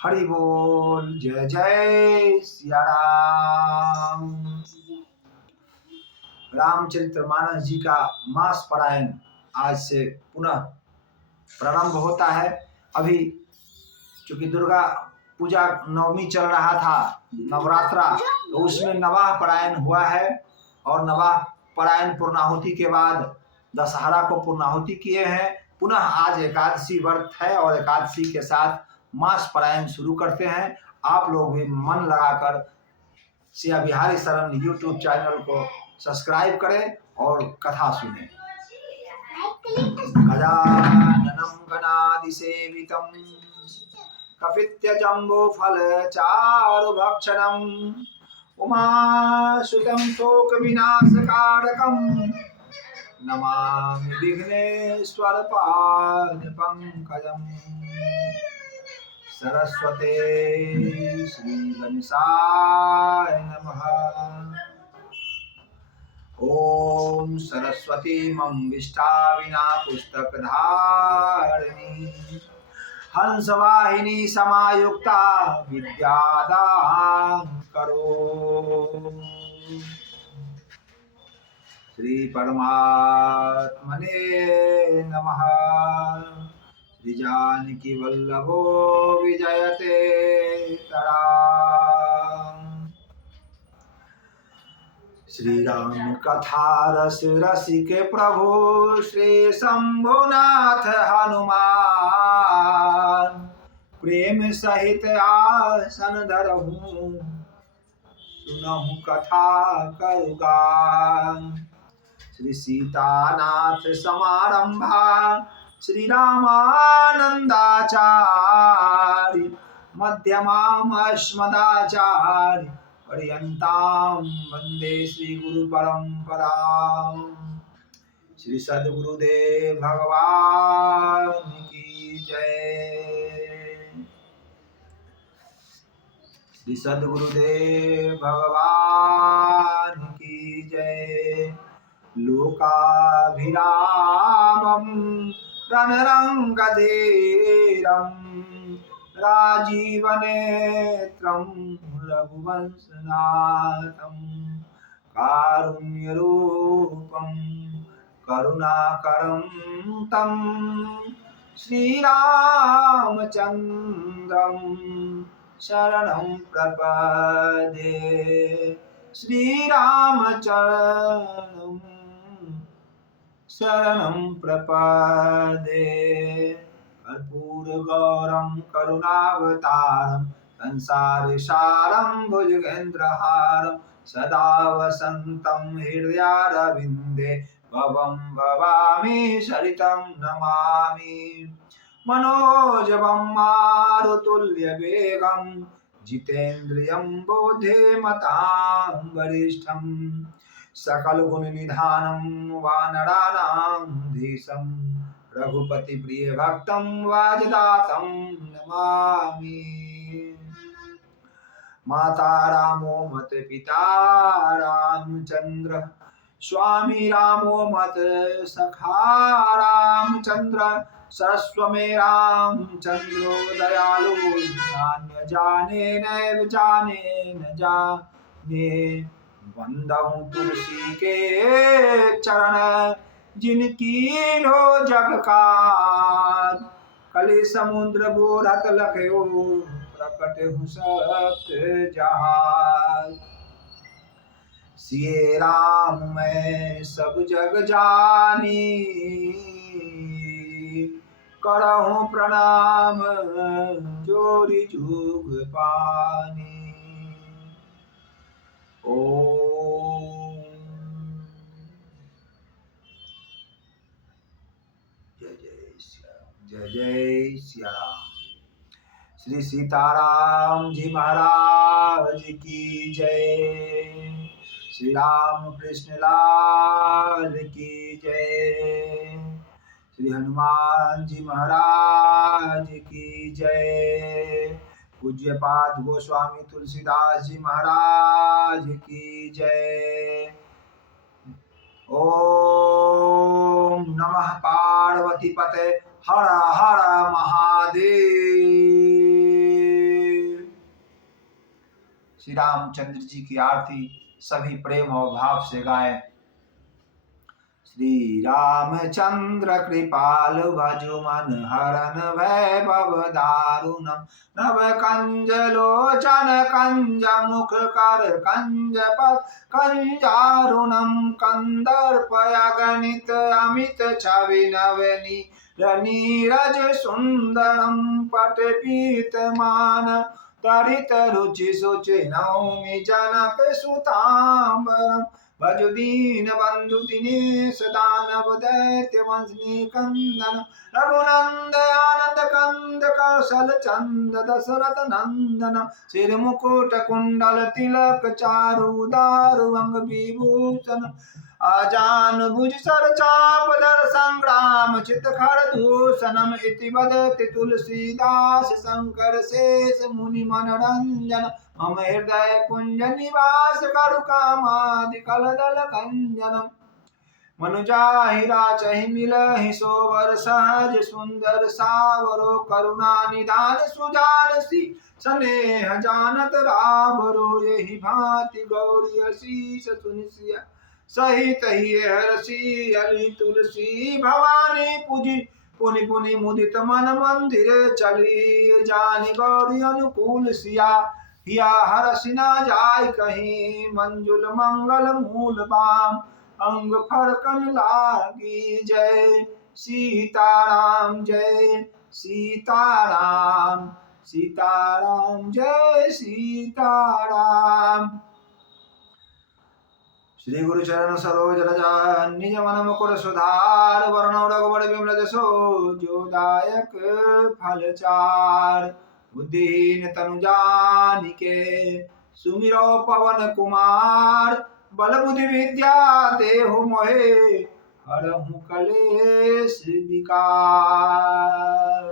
हरि बोल। जय जय सिया राम। रामचरितमानस जी का मास पारायण आज से पुनः प्रारंभ होता है। अभी चूंकि दुर्गा पूजा नवमी चल रहा था, नवरात्रा, तो उसमें नवाह पारायण हुआ है और नवाह पारायण पूर्णाहुति के बाद दशहरा को पूर्णाहुति किए हैं। पुनः आज एकादशी व्रत है और एकादशी के साथ मास पारायण शुरू करते हैं। आप लोग भी मन लगाकर सिया बिहारी शरण यूट्यूब चैनल को सब्सक्राइब करें और कथा सुनें। गजाननं गणाधिसेवितं कपित्थजम्बूफलचारुभक्षणम् उमासुतं शोकविनाशकारकं नमामि विघ्नेश्वरपादपङ्कजम्। सरस्वते श्रीगणेशाय नमः। ओम सरस्वती मम विष्टाविना पुस्तकधारिणी हंसवाहिनी समायुक्ता विद्यादान करो। श्री परमात्मने नमः। श्री जानकी वल्लभो विजयते तरा। श्री राम कथा रस रसिके प्रभु श्री शंभुनाथ हनुमान प्रेम सहित आसन धरहु सुनहु कथा करुगान। श्री सीतानाथ समारंभा श्री रामानंदाचार्य मध्यमाम अस्मदाचार्य पर्यंतां वंदे श्री गुरु परंपरां। श्री सद्गुरुदेव भगवान की जय। श्री सद्गुरुदेव भगवान की जय। लोकाभिरामं रणरंगधीरं राजीवनेत्रं रघुवंशनाथं कारुण्यरूपं करुणाकरं तं श्रीरामचन्द्रं शरणं प्रपद्ये। श्रीरामचरणं शरणं प्रपद्ये। कर्पूरगौरं करुणावतारं संसारसारं भुजगेन्द्रहारं सदा वसन्तं हृदयारविन्दे भवं भवामि सरितं नमामि। मनोजवं मारुतुल्यवेगं जितेन्द्रियं बुद्धिमतां वरिष्ठं सकलगुणनिधानं वानराणां धीशं रघुपति प्रिय भक्तं वाजदातं नमामि। माता रामो मत पिता रामचंद्र स्वामी रामो मत सखा रामचंद्र सर्वस्वमे रामचंद्रो दयालु जान्य जाने नैव जाने न जाने। वंदहु तुलसी के चरण जिनकी हो जग काज कलि समुद्र बोरत लखयो प्रकट हूँ सत्य जहाज। सिये राम मैं सब जग जानी करहूँ प्रणाम जोरी जुग पानी। ओम जय जय सिया राम। श्री सीताराम जी महाराज की जय। श्री राम कृष्ण लाल की जय। श्री हनुमान जी महाराज की जय। पूज्यपाद गोस्वामी तुलसीदास जी महाराज की जय। ओम नमः पार्वती पते हर हर महादेव। श्री रामचंद्र जी की आरती सभी प्रेम और भाव से गाएं। श्री रामचंद्र कृपाल भजु मन हरन वैभव दारुणम नव कंज लोचन कंज मुख कर कंज पद कंजारुणम कंदर्प अगणित अमित छवि नवनी नीरज सुंदरम पट पीतमान तरित रुचि सुचि नौमि जनक सुतांबरम भज दीन बंधु दिनेश दानव दैत्य वंशनी कंदन रघुनंद आनंद कंद कौशल चंद दशरथ नंदन सिर मुकुट कुंडल तिलक चारु दारु अंग विभूषण आजान भुज सर चाप धर संग्राम चित खर दूषणम इति वदति तुलसीदास शंकर शेष मुनि मनोरंजन मम हृदय कुंज निवास करु कामादि कलदल कंजनम मनुजाहि राचहि मिलहि सोवर सहज सुंदर सावरो करुणा निधान सुजान सी स्नेह जानत रावरो यही भांति गौरी शीस सुनिसिया सहित ही हरसी अली तुलसी भवानी पूजी पुनि पुनि मुदित मन मंदिर चली जानि गौरी अनुकूल सिया हिया हरसि न जाय कहीं मंजुल मंगल मूल बाम अंग फड़कन लागी जय सीताराम जय सीताराम सीताराम जय सीताराम। श्री गुरु चरण सरोज रज निज मन मुकुर सुधार वर्ण रघुबर विमल जसो जो दायक फल चार बुद्धिहीन तनु जानिके सुमिरो पवन कुमार बल बुद्धि विद्या देहु मोहे हरहु कलेश विकार।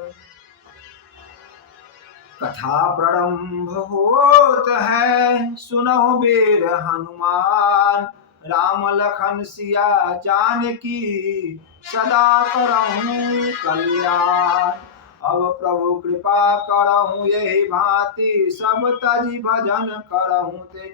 कथा प्रारंभ होत है सुनहु वीर हनुमान राम लखन सिया जानकी सदा करहु कल्याण। अब प्रभु कृपा करहु यही भांति सब तजी भजन करहु ते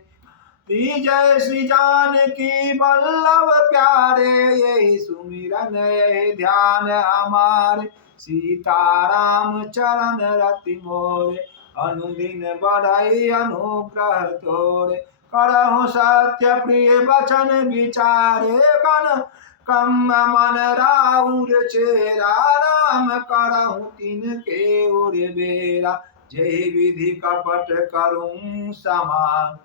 जय श्री जानकी वल्लभ प्यारे यही सुमिरन यही ध्यान हमारे सीताराम चरण रति मोरे अनुदिन बढ़ई अनुग्रह तोरे करहु सत्य प्रिय वचन विचारे कम मन राउर चेरा राम करहु तिनके उर बेरा जय विधि कपट करूं समान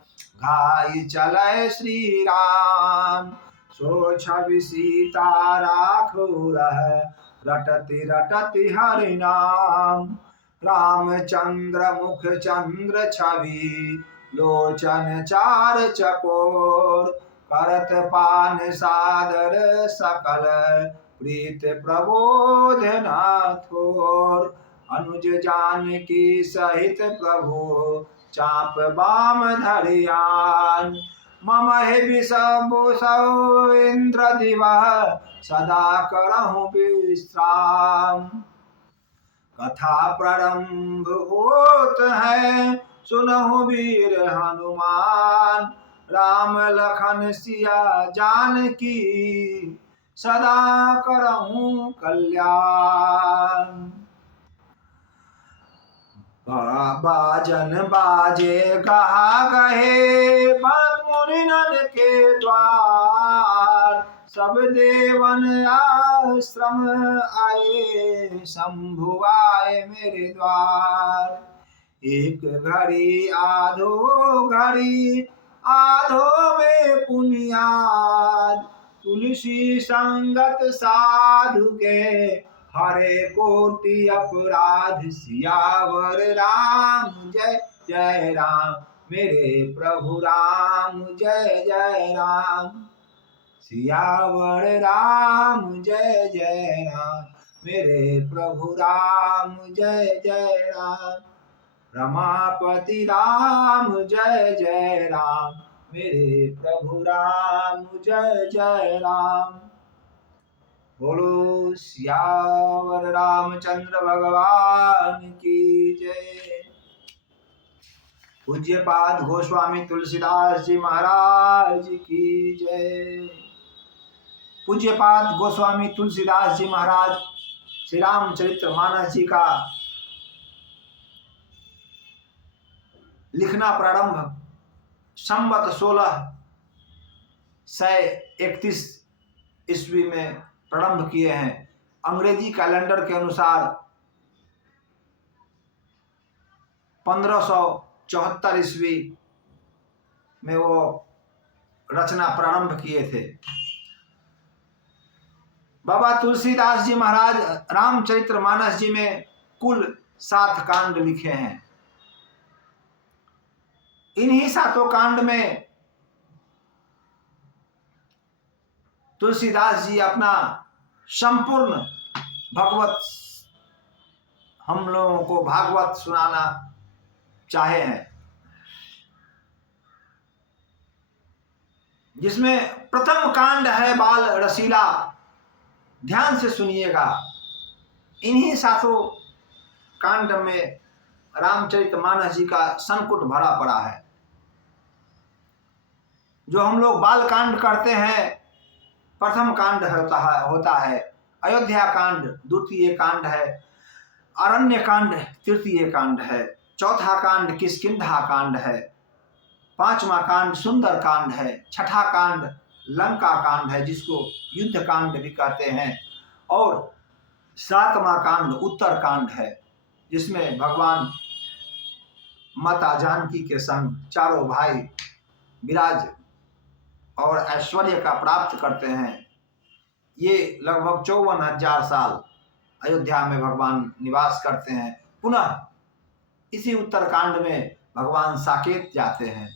घाई चलै श्री राम सो छवि सीता राखो रह रटति रटति हरि नाम रामचंद्र मुख चंद्र छवि लोचन चार चकोर करत पान सादर सकल प्रीत प्रबोधना थोर अनुज जानकी सहित प्रभु चाप बाम धरियान मम हे विषभूषौ इंद्र दिवः सदा करहु विश्राम। कथा प्रारंभ होत है सुनहु वीर हनुमान राम लखन सिया जानकी सदा करहु कल्याण। बाजन बाजे कहा गहे भक्त मुनिनन के द्वार सब देवन आश्रम आए शंभु आए मेरे द्वार एक घड़ी आधो में पुनियाद तुलसी संगत साधु के हरे कोटि अपराध सियावर राम जय जय राम मेरे प्रभु राम जय जय राम सियावर राम जय जय राम मेरे प्रभु राम जय जय राम रमापति राम जय जय राम मेरे प्रभु राम जय जय राम। बोलो सियावर रामचंद्र भगवान की जय। पूज्यपाद गोस्वामी तुलसीदास जी महाराज की जय। पूज्यपाद गोस्वामी तुलसीदास जी महाराज श्री रामचरित्र मानस जी का लिखना प्रारंभ संवत 1631 ईस्वी में प्रारंभ किए हैं। अंग्रेजी कैलेंडर के अनुसार 1574 ईस्वी में वो रचना प्रारंभ किए थे। बाबा तुलसीदास जी महाराज रामचरित्र मानस जी में कुल 7 कांड लिखे हैं। इन्हीं 7 कांड में तुलसीदास जी अपना संपूर्ण भगवत हम लोगों को भागवत सुनाना चाहे हैं, जिसमें प्रथम कांड है बाल रसीला। ध्यान से सुनिएगा। इन्हीं 7 कांड में रामचरितमानस जी का संकुट भरा पड़ा है। जो हम लोग बाल कांड करते हैं, प्रथम कांड होता है अयोध्या कांड, द्वितीय कांड है अरण्य कांड, तृतीय कांड है, चौथा कांड किष्किंधा कांड है, 5वां कांड सुंदर कांड है, 6ठा कांड लंका कांड है जिसको युद्ध कांड भी कहते हैं, और 7वां कांड उत्तर कांड है जिसमें भगवान माता जानकी के संग चारों भाई विराज और ऐश्वर्य का प्राप्त करते हैं। ये लगभग 54,000 साल अयोध्या में भगवान निवास करते हैं। पुनः इसी उत्तरकांड में भगवान साकेत जाते हैं।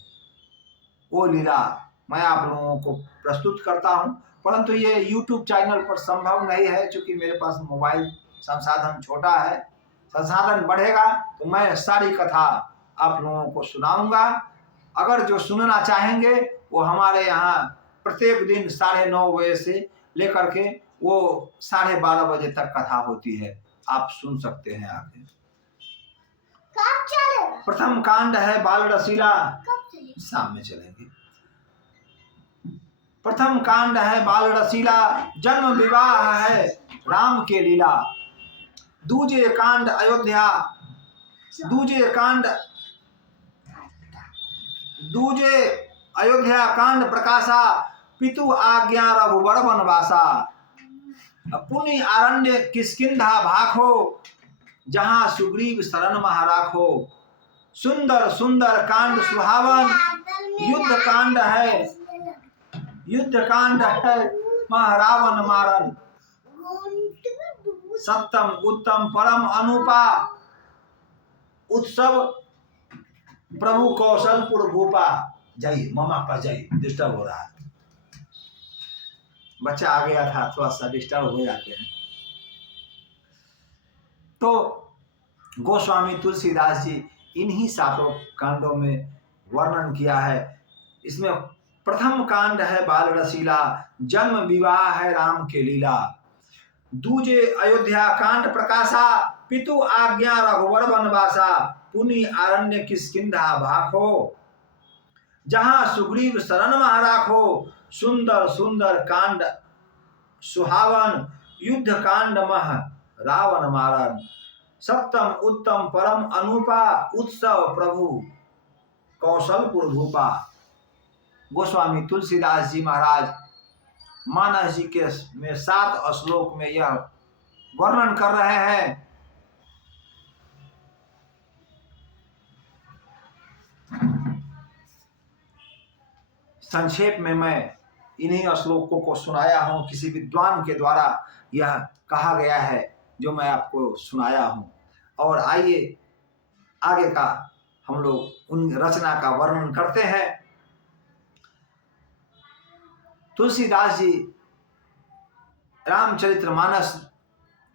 वो लीला मैं आप लोगों को प्रस्तुत करता हूं, परंतु ये YouTube चैनल पर संभव नहीं है क्योंकि मेरे पास मोबाइल संसाधन छोटा है। संसाधन बढ़ेगा तो मैं सारी कथा आप लोगों को सुनाऊंगा। अगर जो सुनना चाहेंगे वो हमारे यहाँ प्रत्येक दिन 9:30 बजे से लेकर के वो 12:30 बजे तक कथा होती है, आप सुन सकते हैं आगे। प्रथम कांड है बाल रसीला, शाम में चलेंगे। प्रथम कांड है बाल रसीला, जन्म विवाह है राम के लीला। दूजे कांड अयोध्या, दूजे अयोध्या कांड प्रकाशा, पितु आज्ञा रघुवर वनवासा। पुनि आरण्य किष्किंधा भाखो, जहां सुग्रीव शरण महाराखो। सुंदर सुंदर कांड सुहावन, युद्ध कांड है महारावण मारन। सप्तम उत्तम परम अनुपा, उत्सव प्रभु कौशलपुर भूपा। जाइए मामा पास जाइए, डिस्टर्ब हो रहा है, बच्चा आ गया था, थोड़ा सा डिस्टर्ब हो जाते हैं। तो गोस्वामी तुलसीदास जी इन्हीं 7 कांडों में वर्णन किया है। इसमें प्रथम कांड है बाल रसीला, जन्म विवाह है राम के लीला। दूजे अयोध्या कांड प्रकाशा, पितु आज्ञा रघुवर वनवासा। पुनि आरण्य किष्किंधा भाखो, जहां सुग्रीव शरण महाराखो। सुंदर सुंदर कांड सुहावन, युद्ध कांड मह रावण मारन। सप्तम उत्तम परम अनुपा, उत्सव प्रभु कौशलपुर भूपा। गोस्वामी तुलसीदास जी महाराज मानस जी के में 7 श्लोक में यह वर्णन कर रहे हैं। संक्षेप में मैं इन्हीं श्लोकों को सुनाया हूं, किसी विद्वान के द्वारा यह कहा गया है जो मैं आपको सुनाया हूं। और आइए आगे का हम लोग उन रचना का वर्णन करते हैं। तुलसीदास जी रामचरितमानस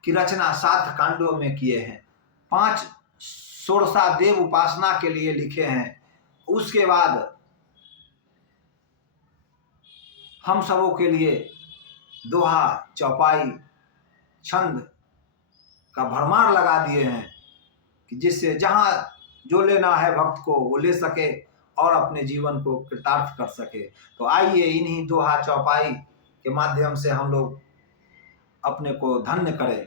की रचना 7 कांडों में किए हैं। 5 षोडशा देव उपासना के लिए लिखे हैं। उसके बाद हम सबों के लिए दोहा, चौपाई, छंद का भरमार लगा दिए हैं कि जिससे जहाँ जो लेना है भक्त को वो ले सके और अपने जीवन को कृतार्थ कर सके। तो आइए इन्हीं दोहा चौपाई के माध्यम से हम लोग अपने को धन्य करें।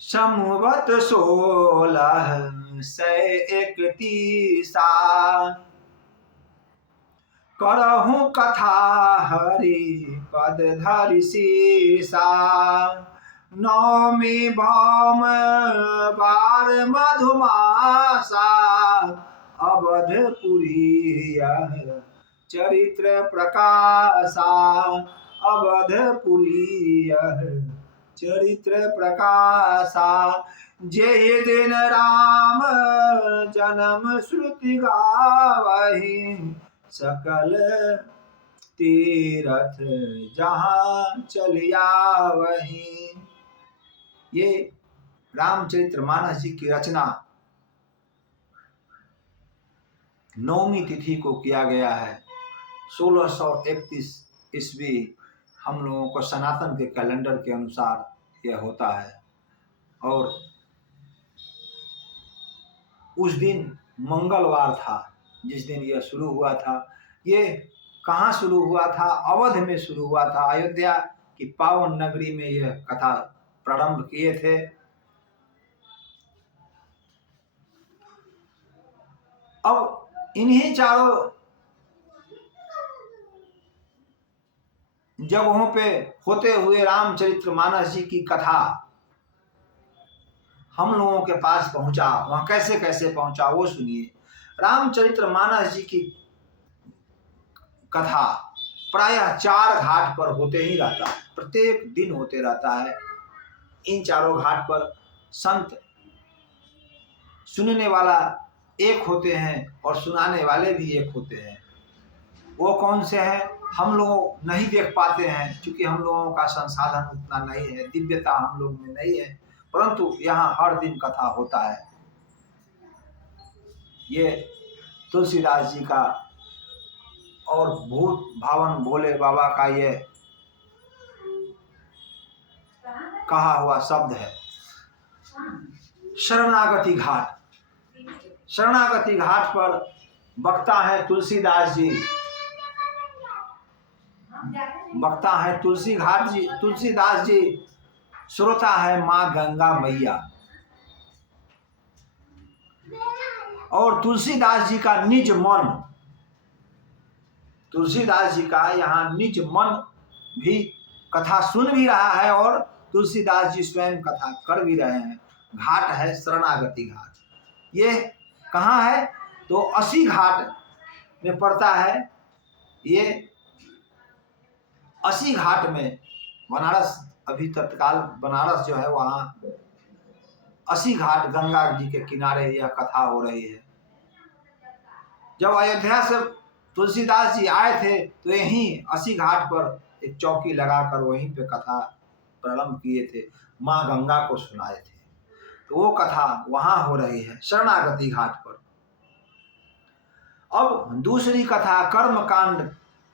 संवत 1631 करहूँ कथा हरि पद धरि शीसा। नौमी भौम बार मधुमासा अवधपुरी चरित्र प्रकाशा। अवधपुरी चरित्र प्रकाशा। जे दिन राम जन्म श्रुति गावहि सकल तीरथ जहाँ चलिया वही। ये रामचरित्र मानस जी की रचना 9वीं तिथि को किया गया है। 1631 ईस्वी हम लोगों को सनातन के कैलेंडर के अनुसार यह होता है। और उस दिन मंगलवार था जिस दिन यह शुरू हुआ था। ये कहाँ शुरू हुआ था? अवध में शुरू हुआ था। अयोध्या की पावन नगरी में यह कथा प्रारंभ किए थे। अब इन्हीं चारों जगहों पे होते हुए रामचरित्र मानस जी की कथा हम लोगों के पास पहुंचा। वहां कैसे कैसे पहुंचा वो सुनिए। रामचरित्र मानस जी की कथा प्रायः 4 घाट पर होते ही रहता है, प्रत्येक दिन होते रहता है। इन चारों घाट पर संत सुनने वाला एक होते हैं और सुनाने वाले भी एक होते हैं। वो कौन से हैं हम लोग नहीं देख पाते हैं, क्योंकि हम लोगों का संसाधन उतना नहीं है, दिव्यता हम लोग में नहीं है, परंतु यहाँ हर दिन कथा होता है। ये तुलसीदास जी का और भूत भावन भोले बाबा का ये कहा हुआ शब्द है। शरणागति घाट। शरणागति घाट पर वक्ता है तुलसीदास जी। वक्ता है तुलसीदास जी। श्रोता है माँ गंगा मैया। और तुलसीदास जी का निज मन, तुलसीदास जी का यहाँ निज मन भी कथा सुन भी रहा है और तुलसीदास जी स्वयं कथा कर भी रहे हैं। घाट है शरणागति घाट। ये कहाँ है? तो 80 घाट में पड़ता है। ये 80 घाट में बनारस, अभी तत्काल बनारस जो है वहाँ 80 घाट गंगा जी के किनारे यह कथा हो रही है। जब अयोध्या से तुलसीदास जी आए थे तो यहीं 80 घाट पर एक चौकी लगाकर वहीं पे कथा प्रारंभ किए थे, माँ गंगा को सुनाए थे। तो वो कथा वहां हो रही है शरणागति घाट पर। अब दूसरी कथा कर्मकांड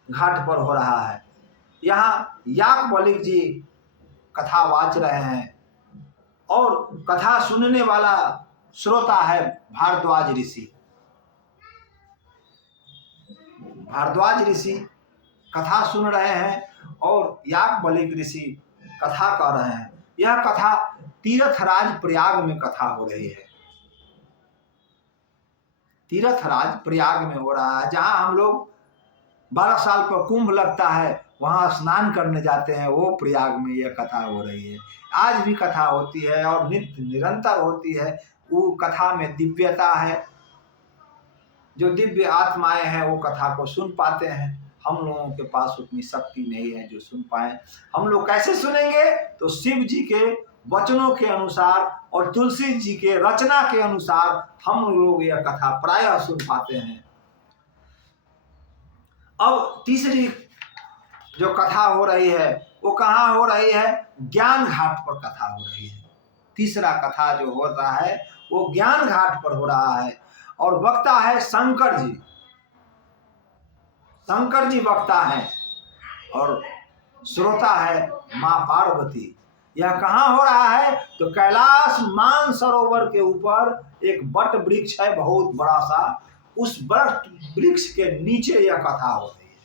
घाट पर हो रहा है। यहाँ याज्ञवल्क्य जी कथा वाच रहे हैं और कथा सुनने वाला श्रोता है भारद्वाज ऋषि। भारद्वाज ऋषि कथा सुन रहे हैं और याज्ञवल्क्य ऋषि कथा कर रहे हैं। यह कथा तीर्थराज प्रयाग में कथा हो रही है। तीर्थराज प्रयाग में हो रहा है, जहाँ हम लोग 12 साल पर कुंभ लगता है, वहाँ स्नान करने जाते हैं, वो प्रयाग में यह कथा हो रही है। आज भी कथा होती है और नित्य निरंतर होती है। वो कथा में दिव्यता है। जो दिव्य आत्माएं हैं वो कथा को सुन पाते हैं। हम लोगों के पास उतनी शक्ति नहीं है जो सुन पाए। हम लोग कैसे सुनेंगे? तो शिव जी के वचनों के अनुसार और तुलसी जी के रचना के अनुसार हम लोग यह कथा प्रायः सुन पाते हैं। अब तीसरी जो कथा हो रही है वो कहाँ हो रही है? ज्ञान घाट पर कथा हो रही है। तीसरा कथा जो हो रहा है वो ज्ञान घाट पर हो रहा है और वक्ता है शंकर जी। शंकर जी वक्ता है और श्रोता है माँ पार्वती। यह कहाँ हो रहा है? तो कैलाश मानसरोवर के ऊपर एक वट वृक्ष है बहुत बड़ा सा, उस वट वृक्ष के नीचे यह कथा हो रही है।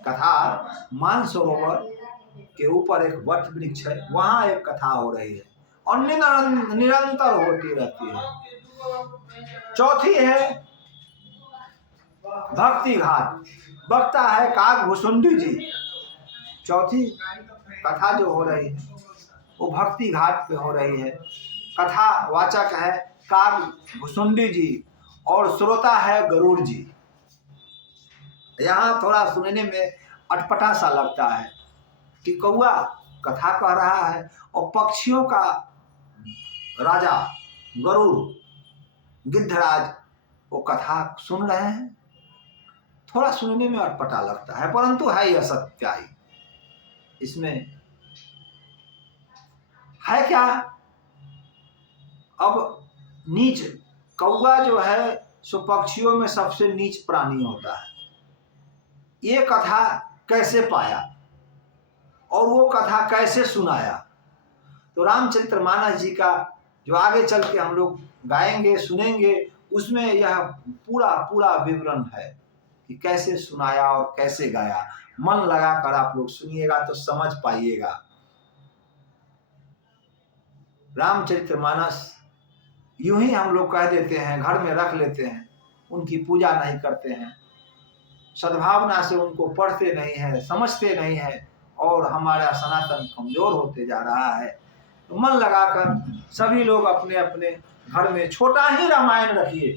कथा मानसरोवर के ऊपर एक वट वृक्ष है, वहां एक कथा हो रही है और निरंतर होती रहती है। चौथी है भक्ति घाट, वक्ता है काग भुसुंडी जी। चौथी कथा जो हो रही है वो भक्ति घाट पे हो रही है। कथा वाचक है काग भुसुंडी जी और श्रोता है गरुड़ जी। यहाँ थोड़ा सुनने में अटपटा सा लगता है कि कौआ कथा कह रहा है और पक्षियों का राजा गरुड़ गिद्धराज वो कथा सुन रहे हैं। थोड़ा सुनने में अटपटा लगता है, परंतु है यह सच्चाई। इसमें है क्या? अब नीच कौआ जो है सो पक्षियों में सबसे नीच प्राणी होता है। ये कथा कैसे पाया और वो कथा कैसे सुनाया? तो रामचरितमानस जी का जो आगे चल के हम लोग गाएंगे सुनेंगे, उसमें यह पूरा विवरण है कि कैसे सुनाया और कैसे गाया। मन लगाकर आप लोग सुनिएगा तो समझ पाइएगा। रामचरितमानस यूं ही हम लोग कह देते हैं, घर में रख लेते हैं, उनकी पूजा नहीं करते हैं, सद्भावना से उनको पढ़ते नहीं है, समझते नहीं है और हमारा सनातन कमजोर होते जा रहा है। तो मन लगाकर सभी लोग अपने अपने घर में छोटा ही रामायण रखिए,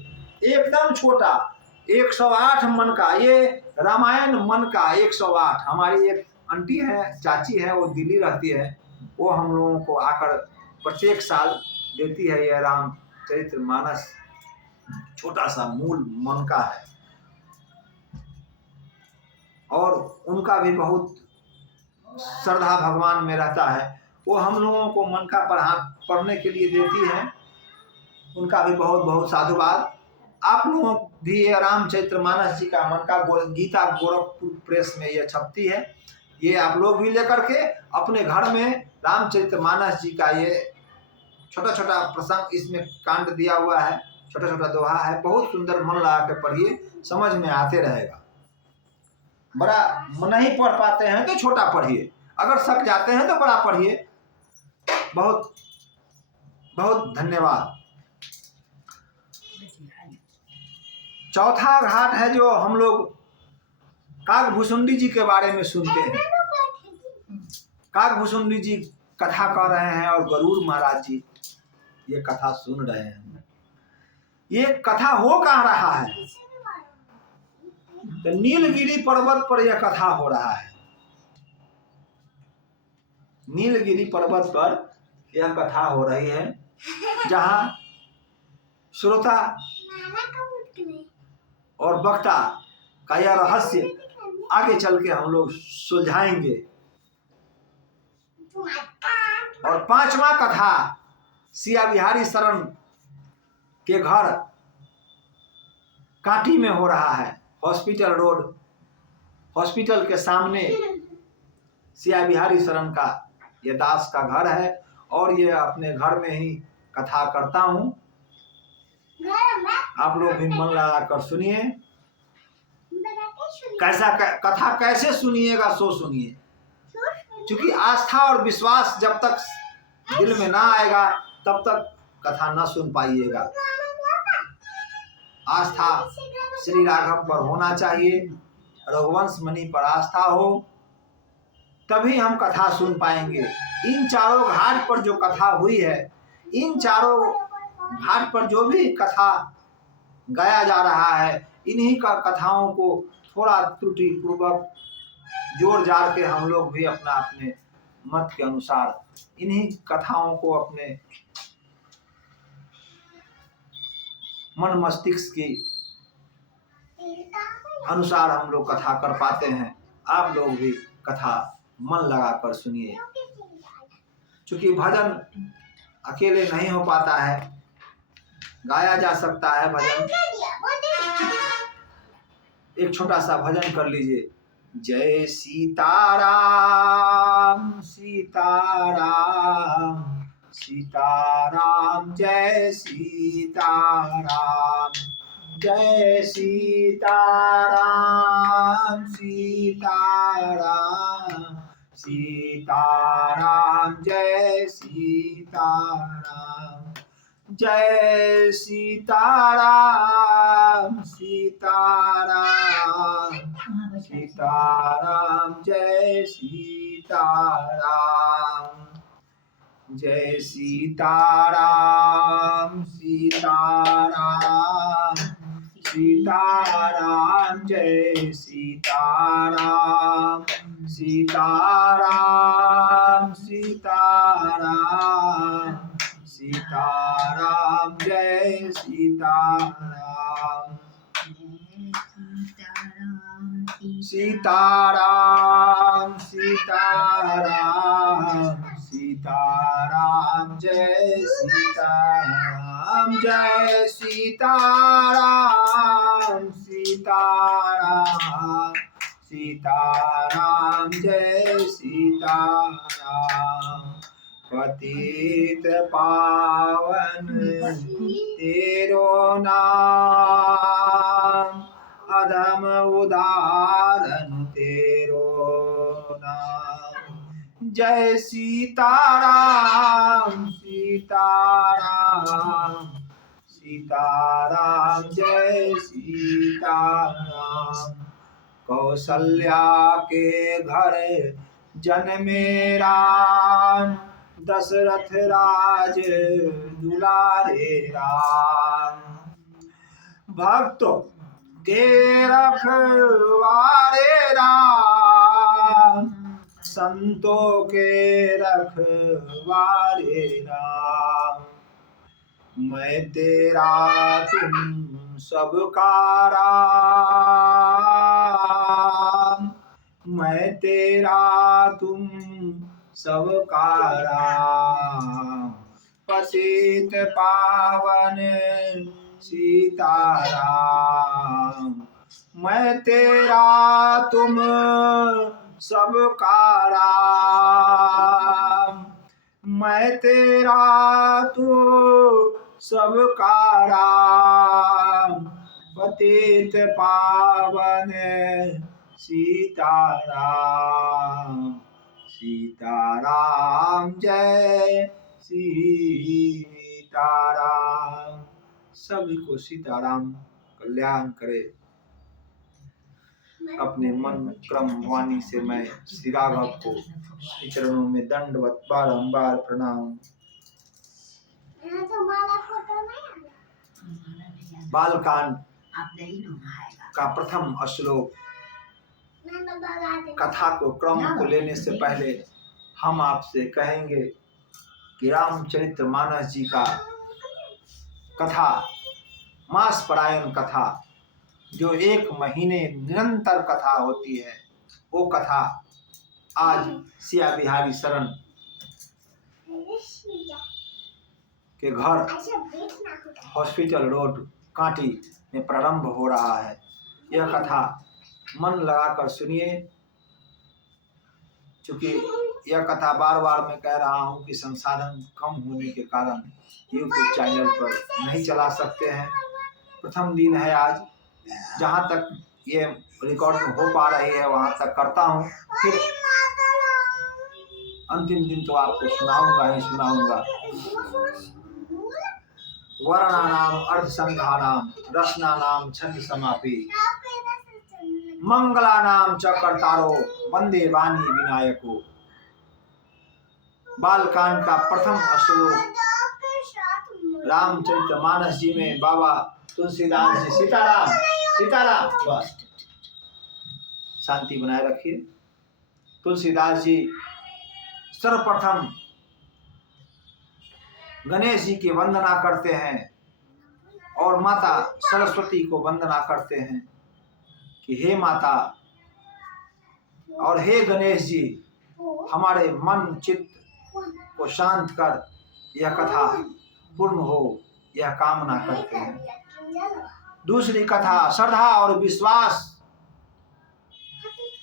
एकदम छोटा, 108 मन का। ये रामायण मन का 108। हमारी एक आंटी है, चाची है, वो दिल्ली रहती है, वो हम लोगों को आकर प्रत्येक साल देती है। यह रामचरितमानस छोटा सा मूल मन का है और उनका भी बहुत श्रद्धा भगवान में रहता है। वो हम लोगों को मन का पढ़ने के लिए देती है, उनका भी बहुत बहुत साधुवाद। आप लोगों भी ये रामचरितमानस जी का मन का गीता गोरखपुर प्रेस में ये छपती है, ये आप लोग भी लेकर के अपने घर में रामचरितमानस जी का ये छोटा छोटा प्रसंग इसमें कांड दिया हुआ है, छोटा छोटा दोहा है, बहुत सुंदर, मन लगा के पढ़िए, समझ में आते रहेगा। बड़ा नहीं पढ़ पाते हैं तो छोटा पढ़िए, अगर सक जाते हैं तो बड़ा पढ़िए। बहुत बहुत धन्यवाद। चौथा घाट है जो हम लोग काग भुसुंडी जी के बारे में सुनते हैं। काग भुसुंडी जी कथा कर रहे हैं और गरुड़ महाराज जी ये कथा सुन रहे हैं। ये कथा हो कहाँ रहा है? तो नीलगिरी पर्वत पर यह कथा हो रहा है। नीलगिरी पर्वत पर यह कथा हो रही है, जहां श्रोता और वक्ता का यह रहस्य आगे चल के हम लोग सुलझाएंगे। और पांचवा कथा सिया बिहारी शरण के घर कांटी में हो रहा है, हॉस्पिटल रोड, हॉस्पिटल के सामने सिया बिहारी शरण का ये दास का घर है और ये अपने घर में ही कथा करता हूँ। आप लोग भी मन लगाकर सुनिए। कैसा कथा कैसे सुनिएगा सो सुनिए, क्योंकि आस्था और विश्वास जब तक दिल में ना आएगा तब तक कथा ना सुन पाइएगा। आस्था श्री राघव पर होना चाहिए, रघुवंश मणि पर आस्था हो, तभी हम कथा सुन पाएंगे। इन चारों घाट पर जो कथा हुई है, इन चारों घाट पर जो भी कथा गाया जा रहा है, इन्हीं का कथाओं को थोड़ा त्रुटि पूर्वक जोड़ जाड़ के हम लोग भी अपना अपने मत के अनुसार इन्हीं कथाओं को अपने मन मस्तिष्क की अनुसार हम लोग कथा कर पाते हैं। आप लोग भी कथा मन लगाकर सुनिए, क्योंकि भजन अकेले नहीं हो पाता है, गाया जा सकता है भजन। एक छोटा सा भजन कर लीजिए, जय सीताराम सीताराम सीताराम जय सीताराम जय सीताराम सीताराम सीताराम जय सीताराम जय सीताराम सीताराम सीताराम जय सीताराम जय सीताराम सीताराम सीताराम जय सीताराम सीताराम सीताराम सीताराम जय सीताराम सीताराम सीताराम सीताराम जय सीताराम जय सीताराम सीताराम सीताराम जय सीताराम पतित पावन तेरो नाम अधम उदाहरण तेरो नाम जय सीताराम सीताराम सीताराम जय सीताराम कौशल्या के घर जन्मे राम दशरथ राज दुलारे राम भक्तों के रखवारे राम संतों के रखवारे राम मैं तेरा तुम सबका राम मैं तेरा तुम सबका राम पतित पावन सीताराम मैं तेरा तुम सबका राम मैं तेरा तू सबका राम पतित पावन सीताराम सीताराम जय सीताराम सभी को सीताराम कल्याण करे। अपने मन क्रम वाणी से मैं श्री राघव को चरणों में दंडवत बारंबार प्रणाम। बालकांड का प्रथम श्लोक कथा को क्रम को लेने से पहले हम आपसे कहेंगे कि रामचरितमानस जी का कथा मास परायण कथा जो 1 महीने निरंतर कथा होती है वो कथा आज सिया बिहारी शरण के घर हॉस्पिटल रोड कांटी में प्रारंभ हो रहा है। यह कथा मन लगाकर सुनिए। चूंकि यह कथा बार बार मैं कह रहा हूं कि संसाधन कम होने के कारण यूट्यूब चैनल पर नहीं चला सकते हैं। प्रथम दिन है आज, जहां तक ये रिकॉर्डिंग हो पा रही है वहां तक करता हूं, फिर अंतिम दिन तो आपको सुनाऊंगा ही सुनाऊंगा। वर्णानाम अर्धसंधानाम रसनानाम छंद समापि मंगलानाम च कर्तारो वंदे वाणी विनायको। बालकांड का प्रथम श्लोक रामचरितमानस जी में बाबा तुलसीदास जी सीताराम सीताराम बस शांति बनाए रखिए। तुलसीदास जी सर्वप्रथम गणेश जी की वंदना करते हैं और माता सरस्वती को वंदना करते हैं कि हे माता और हे गणेश जी हमारे मन चित्त को शांत कर यह कथा पूर्ण हो, यह कामना करते हैं। दूसरी कथा श्रद्धा और विश्वास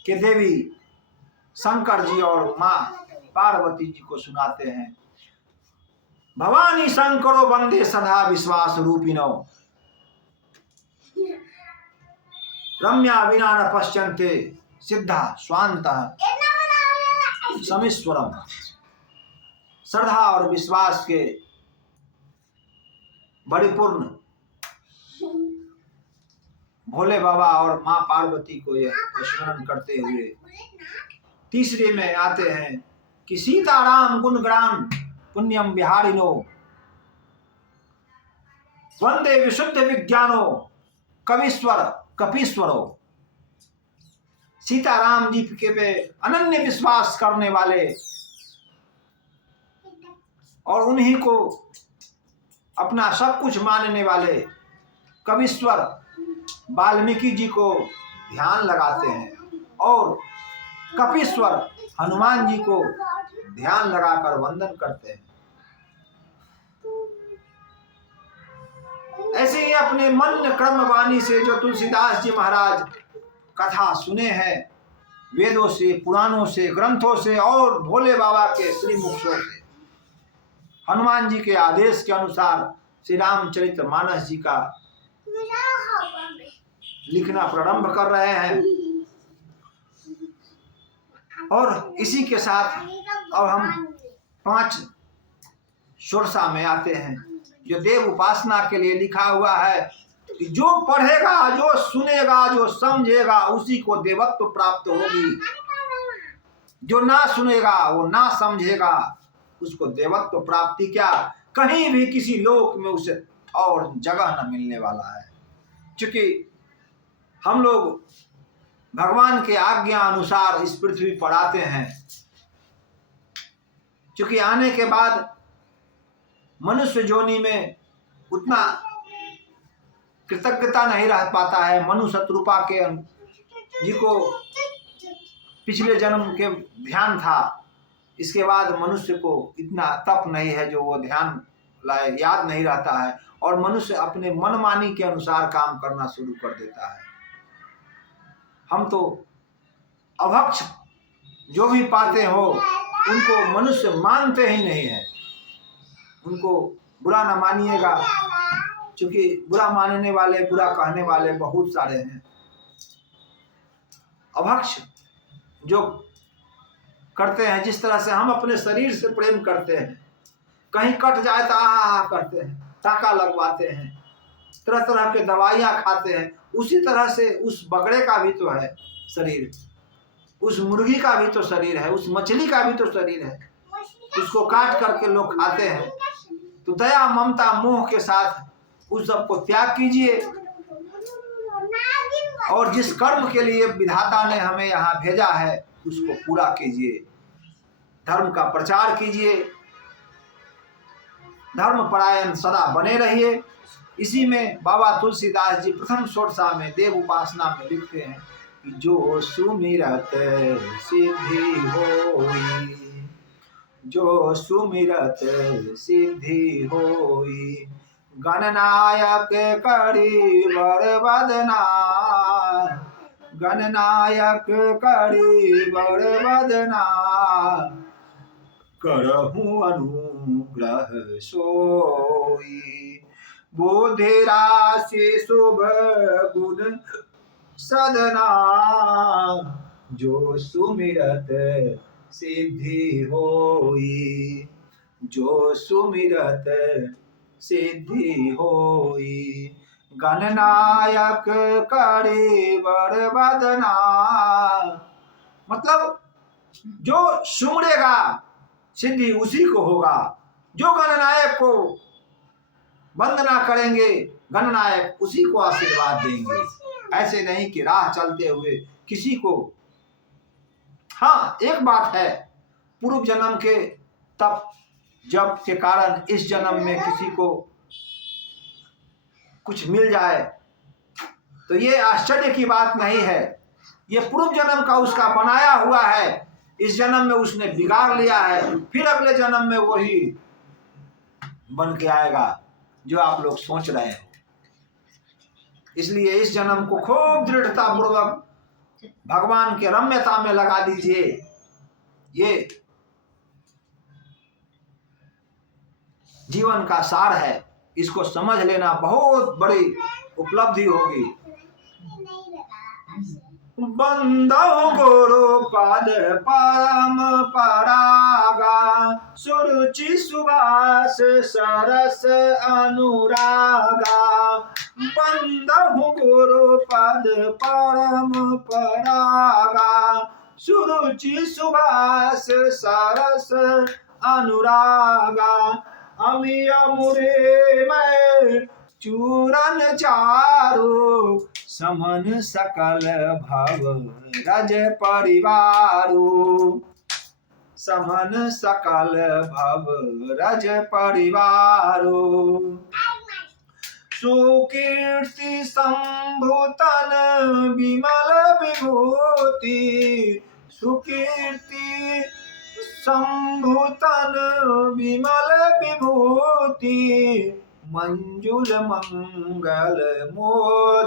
के देवी शंकर जी और माँ पार्वती जी को सुनाते हैं। भवानी शंकरो वंदे सदा विश्वास रूपिणो रम्या विना न पश्यन्ते सिद्धा स्वांतः समीश्वरम। श्रद्धा और विश्वास के परिपूर्ण भोले बाबा और माँ पार्वती को यह स्मरण करते हुए तीसरे में आते हैं कि सीताराम गुणग्राम पुण्यम विहारिनो वंदे विशुद्ध विज्ञानो कवीश्वर कपीश्वरो। सीताराम जी के पे अनन्य विश्वास करने वाले और उन्हीं को अपना सब कुछ मानने वाले कवीश्वर वाल्मीकि जी को ध्यान लगाते हैं और कपीश्वर हनुमान जी को ध्यान लगाकर वंदन करते हैं। ऐसे ही अपने मन क्रम वाणी से जो तुलसीदास जी महाराज कथा सुने हैं वेदों से, पुराणों से, ग्रंथों से और भोले बाबा के श्रीमुखों से, हनुमान जी के आदेश के अनुसार श्री रामचरितमानस जी का लिखना प्रारंभ कर रहे हैं। और इसी के साथ अब हम 5 षोडशा में आते हैं जो देव उपासना के लिए लिखा हुआ है कि जो पढ़ेगा, जो सुनेगा, जो समझेगा उसी को देवत्व प्राप्त होगी। जो ना सुनेगा, वो ना समझेगा, उसको देवत्व प्राप्ति क्या, कहीं भी किसी लोक में उसे और जगह न मिलने वाला है। क्योंकि हम लोग भगवान के आज्ञा अनुसार इस पृथ्वी पर आते हैं। क्योंकि आने के बाद मनुष्य योनि में उतना कृतज्ञता नहीं रह पाता है। मनु शत्रुपा के जी को पिछले जन्म के ध्यान था, इसके बाद मनुष्य को इतना तप नहीं है जो वो ध्यान लाए, याद नहीं रहता है और मनुष्य अपने मनमानी के अनुसार काम करना शुरू कर देता है। हम तो अभक्ष जो भी पाते हो उनको मनुष्य मानते ही नहीं है। उनको बुरा न मानिएगा, क्योंकि बुरा मानने वाले, बुरा कहने वाले बहुत सारे हैं। अभक्ष जो करते हैं, जिस तरह से हम अपने शरीर से प्रेम करते हैं, कहीं कट जाए तो आहा करते हैं, टाका लगवाते हैं, तरह तरह के दवाइयाँ खाते हैं, उसी तरह से उस बकरे का भी तो है शरीर, उस मुर्गी का भी तो शरीर है, उस मछली का भी तो शरीर है, उसको काट करके लोग खाते हैं। तो दया ममता मोह के साथ उस सब को त्याग कीजिए और जिस कर्म के लिए विधाता ने हमें यहाँ भेजा है उसको पूरा कीजिए। धर्म का प्रचार कीजिए, धर्म परायण सदा बने रहिए। इसी में बाबा तुलसीदास जी प्रथम षोडशा में देव उपासना में लिखते हैं कि जो सुमिरत सिद्धि होई, जो सुमिरत सिद्धि होई, गणनायक करी बर बदना, गणनायक करी बर बदना, करहूँ अनुग्रह सोई, बुद्धि राशि शुभ गुण सदना, जो सुमिरत सिद्धि होई, जो सुमिरत सिद्धि होई, गणनायक करे बर बदना। मतलब जो सुमरेगा सिद्धि उसी को होगा। जो गणनायक को वंदना करेंगे, गणनायक उसी को आशीर्वाद देंगे। ऐसे नहीं कि राह चलते हुए किसी को। हाँ, एक बात है, पूर्व जन्म के तप जप के कारण इस जन्म में किसी को कुछ मिल जाए तो ये आश्चर्य की बात नहीं है। ये पूर्व जन्म का उसका बनाया हुआ है, इस जन्म में उसने बिगाड़ लिया है, फिर अगले जन्म में वही बन के आएगा जो आप लोग सोच रहे हो। इसलिए इस जन्म को खूब दृढ़ता पूर्वक भगवान के रम्यता में लगा दीजिए। ये जीवन का सार है, इसको समझ लेना बहुत बड़ी उपलब्धि होगी। बंदो गुरु पद परम परागा, सुरुचि सुवास सरस अनुरागा। बंदो गुरु पद परम परागा, सुरुचि सुवास सरस अनुरागा। अमिय मुरे में चूरन चारो, समन सकल भव रज परिवारो। समन सकल भव रज परिवारो। सुकीर्ति संभूतन विमल विभूति, सुकीर्ति संभूतन विमल विभूति। मंजुल मंगल मोद